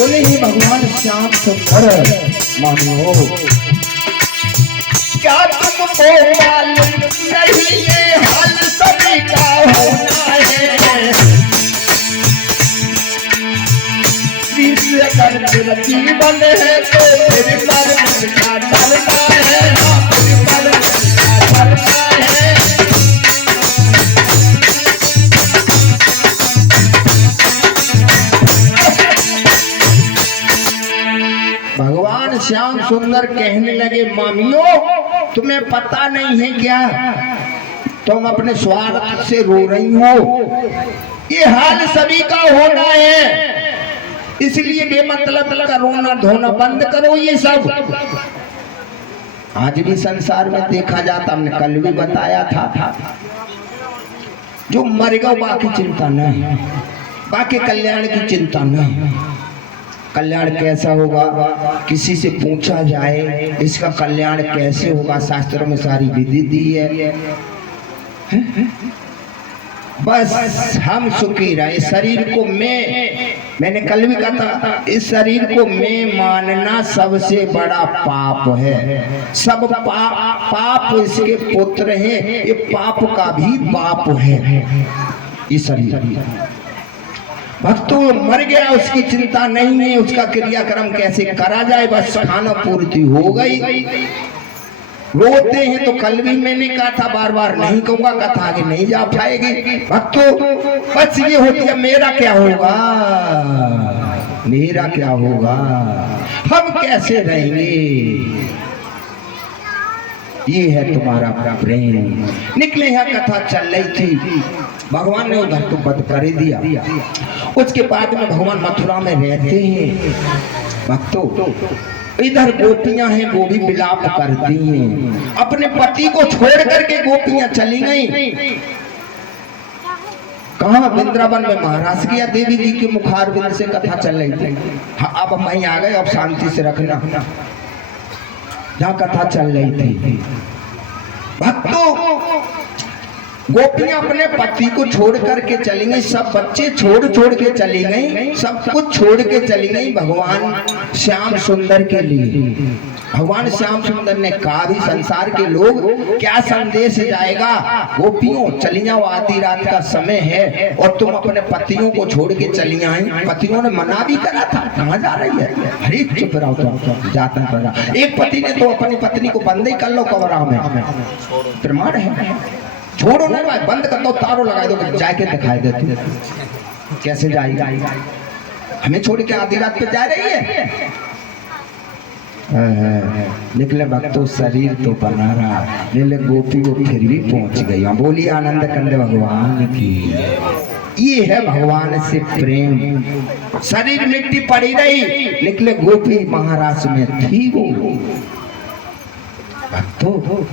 बोले ही भगवान श्याम सुंदर मानो क्या तुमको मालूम नहीं ये हाल सभी का होना है। अगर जीवन है तो फिर मरना चलना है, फिर मरना चलना है। भगवान श्याम सुंदर कहने लगे मामियों तुम्हें पता नहीं है क्या, तुम अपने स्वार्थ से रो रही हो। ये हाल सभी का होना है, इसलिए बेमतलब का रोना धोना बंद करो। ये सब आज भी संसार में देखा जाता, हमने कल भी बताया था, जो मर गया बाकी चिंता नहीं, बाकी कल्याण की चिंता नहीं। कल्याण कैसा होगा किसी से पूछा जाए, इसका कल्याण कैसे होगा, शास्त्रों में सारी विधि दी है। बस हम सुखी रहे। शरीर को मैंने कल भी कहा था, इस शरीर को मैं मानना सबसे बड़ा पाप है। सब पाप इसके पुत्र हैं, ये पाप का भी बाप है ये शरीर। भक्तों मर गया उसकी चिंता नहीं है, उसका क्रियाक्रम कैसे करा जाए, बस खाना पूर्ति हो गई। रोते हैं तो कल भी मैंने कहा था, बार बार नहीं कहूंगा, कथा आगे नहीं जा पाएगी। भक्तों बस ये होती है मेरा क्या होगा, मेरा क्या होगा, हम कैसे रहेंगे। ये है तुम्हारा प्रेम। निकले यहाँ कथा चल रही थी, भगवान ने उधर तो बंद कर ही दिया। उसके बाद में भगवान मथुरा में रहते हैं। भक्तों इधर गोपियां हैं, वो भी विलाप करती हैं। अपने पति को छोड़ करके गोपियां चली गई कहाँ, वृंदावन में महाराज की देवी जी के मुखारविंद से कथा चल रही थी। हाँ अब हम वहीं आ गए, अब शांति से रखना, जहाँ कथा चल रही थी। भक्तों गोपियां अपने पति को छोड़ करके चली गई, सब बच्चे छोड़ के चली गई, सब कुछ छोड़ के चली गई भगवान श्याम सुंदर के लिए। भगवान श्याम सुंदर ने कहा भी संसार के लोग क्या संदेश जाएगा, गोपियों चली जाओ, आधी रात का समय है और तुम अपने पतियों को छोड़ के चली आई। पतियों ने मना भी करा था, कहाँ जा रही है, हरे चुप रहो तुम, जाता पड़ा। एक पति ने तो अपनी पत्नी को बंद ही कर लो कमरा में, प्रमाण है। छोड़ो ना भाई, बंद कर दो, तारों लगा दो, जाके दिखाई देती कैसे जाएगी, हमें छोड़ के आधी रात पे जा रही है। निकले भक्तों शरीर तो बना रहा, निकले गोपी को फिर भी पहुंच गई। बोली आनंद कंद भगवान की। ये है भगवान से प्रेम। शरीर मिट्टी पड़ी रही, निकले गोपी महाराज में थी वो। भक्तों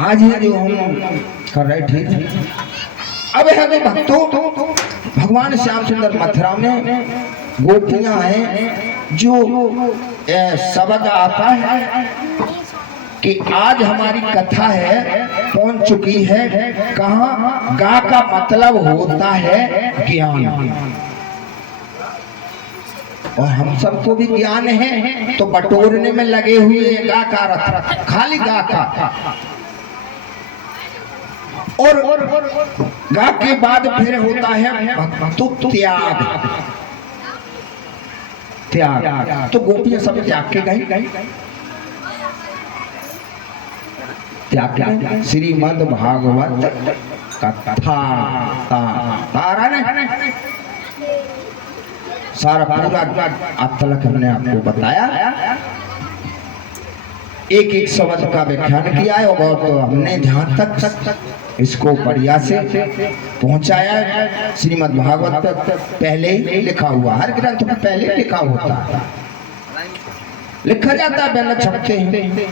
आज है जो हम कर रहे ठीक है। अब है भक्तों भगवान श्याम सुंदर मथुरा में गोपियां हैं, जो शब्द आता है कि आज हमारी कथा है पहुंच चुकी है कहाँ, गा का मतलब होता है ज्ञान, और हम सबको भी ज्ञान है तो बटोरने में लगे हुए हैं। गा का अर्थ खाली गा का, और गा के बाद फिर होता है तो त्याग। त्याग तो गोपियां सब त्याग के गई, त्याग के श्रीमद् भागवत कथा तारा ने सारा पूरा अब तक हमने आपको बताया, एक एक शब्द का व्याख्यान किया है, और तो हमने जहाँ तक इसको बढ़िया से पहुंचाया। श्रीमद् भागवत पहले ही लिखा हुआ, हर ग्रंथ में पहले लिखा होता है, लिखा जाता है, पहले छपते हैं।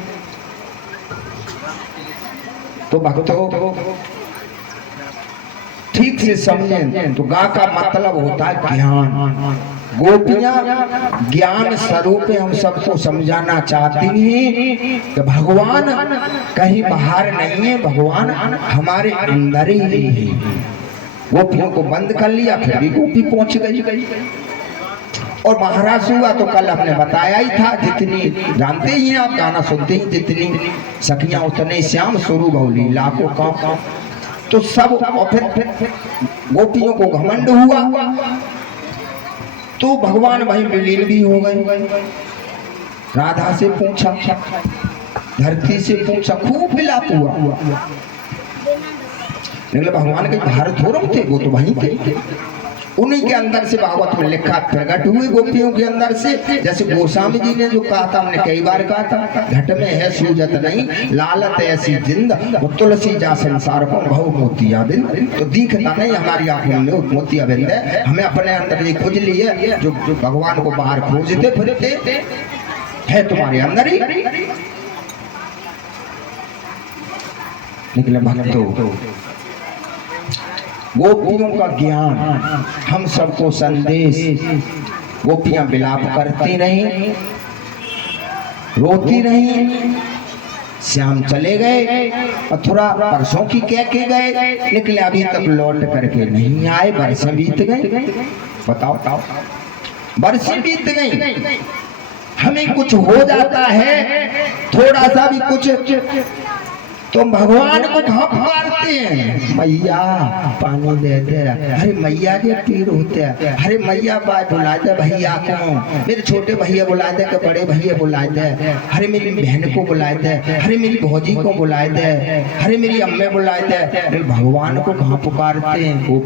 तो भक्तों ठीक से समझें तो गा का मतलब होता है ज्ञान। गोपियां ज्ञान स्वरूप हम सबको समझाना चाहती हैं कि भगवान कहीं बाहर नहीं है, भगवान हमारे अंदर ही है। गोपियों को बंद कर लिया, फिर भी गोपी पहुंच गई। और महाराज हुआ तो कल हमने बताया ही था, जितनी जानते ही हैं आप, गाना सुनते ही, जितनी सखियां उतने श्याम स्वरूप भौली लाखों का। तो सब, और फिर गोपियों को घमंड हुआ तो भगवान वहीं विलीन भी हो गए। राधा से पूछा, धरती से पूछा, खूब विलाप हुआ। निकले भगवान के बाहर थोड़े थे, वो तो वहीं थे। उन्हीं के अंदर से भागवत में लिखा प्रकट हुए गोपियों के अंदर से। जैसे गोस्वामी जी ने जो कहा था, हमने कई बार कहा था, घट में है सूजत नहीं, लालत ऐसी जिंद, वो तुलसी जा संसार को बहु मोतिया बिंद। तो दिखता नहीं हमारी आंखों में मोतिया बिंद है, हमें अपने अंदर ये खोज ली है, जो भगवान को बाहर खोजते फिरते है तुम्हारे अंदर ही। निकले भक्तों, गोपियों का ज्ञान, हम सबको संदेश। गोपियां विलाप करती रही, रोती रही। श्याम चले गए, मथुरा परसों की कह के गए, निकले अभी तक लौट करके नहीं आए। बरसें बीत गई, बताओ, बरसें बीत गई। हमें कुछ हो जाता है, थोड़ा सा भी कुछ, तो भगवान को कहाँ पुकारते हैं? मैया पानी दे दे, अरे मैया के पीर होते हैं, अरे मैया बाय बुला दे भैया को, मेरे छोटे भैया बुला दे के बड़े भैया बुला दे, अरे मेरी बहन को बुला दे, अरे मेरी भौजी को बुला दे, अरे मेरी अम्मे बुला दे। भगवान को कहाँ पुकारते हैं?